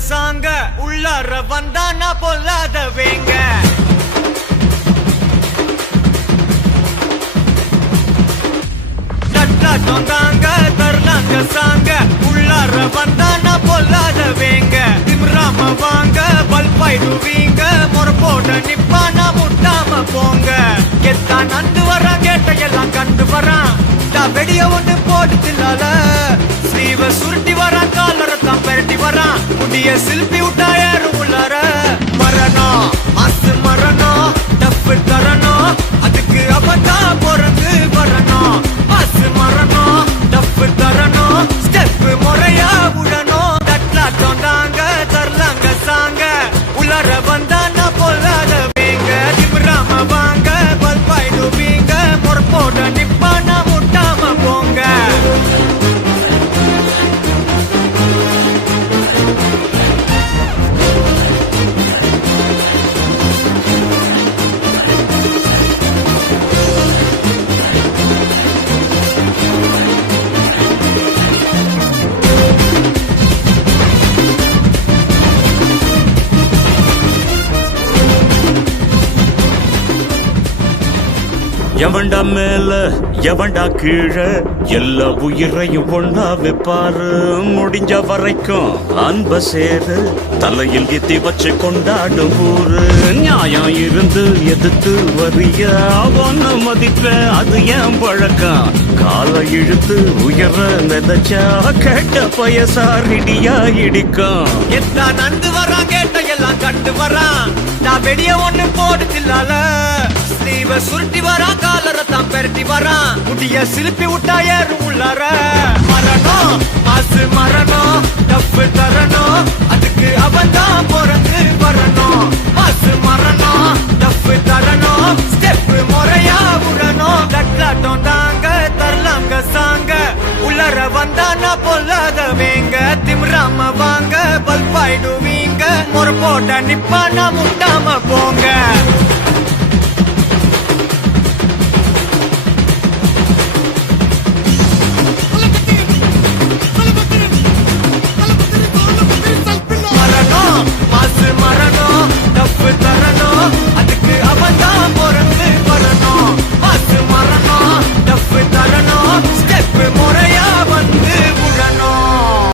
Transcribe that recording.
சாங்க உள்ளார வந்தானா பொல்லாத வேங்க தட்டாட்டம் தாங்க தரலாங்க சாங்க உள்ளார வந்தானா பொல்லாத வேங்க திமிராம வாங்க பல்பாயிடுவீங்க முறப்போட நிப்பானா முட்டாம போங்க எத்தான் நந்து வரான் கேட்டையெல்லாம் கண்டு வரான் வெடிய ஒண்ணு போடுதில்லால ஸ்லீவ சுருட்டி வரான் காலரத்தான் பெரட்டி வரான் முடிய சில்பி விட்டா ஏறும் உள்ளார மரணம் மாசு மரணம் டப்பு தரணும் அதுக்கு அவதான் பிறந்து வரணும் மாசு மரணம் டப்பு தரணும் ஸ்டெப் முறையா விடணும் தட்லாட்டம் தாங்க தரலாங்க சாங்க உள்ளார வந்தானா பொல்லாத வேங்க திமிராம வாங்க பல்பாயிடுவீங்க முறப்போட நிப்பானா முட்டாம போங்க எவன்டா மேல எவன்டா கீழே எல்லா உயிரையும் ஒன்னா வைப்பாரு முடிஞ்ச வரைக்கும் அன்ப சேரு தலையில் எத்தி வச்சு கொண்டாடும் ஊரு நியாயம் இருந்து எதிர்த்து வரிய அவன மதிப்ப அது ஏன் பழக்கம் காலை இழுத்து உயர நினைச்சா கேட்ட பயசாரிடியா இடிக்கும் எத்தா நந்து வரான் கேட்ட எல்லாம் கண்டு வரான் நான் வெடிய ஒண்ணு போடுதில்லால ஸ்லீவ சுருட்டி வரான் காலரத்தான் பெரட்டி வரான் முடிய சிலுப்பி விட்டா ஏறும் உள்ளார மரணம் மாசு மரணம் டப்பு தரணும் அதுக்கு அவன்தான் பிறந்து வரணும் மாசு மரணம் டப்பு தரணும் ஸ்டெப் முறையா விடணும் தட்லாட்டம் தாங்க தரலாங்க சாங்க உள்ளார வந்தானா பொல்லாத வேங்க திமிராம வாங்க பல்பாயிடுவீங்க முறை போட்ட நிப்பானா முட்டாம போங்க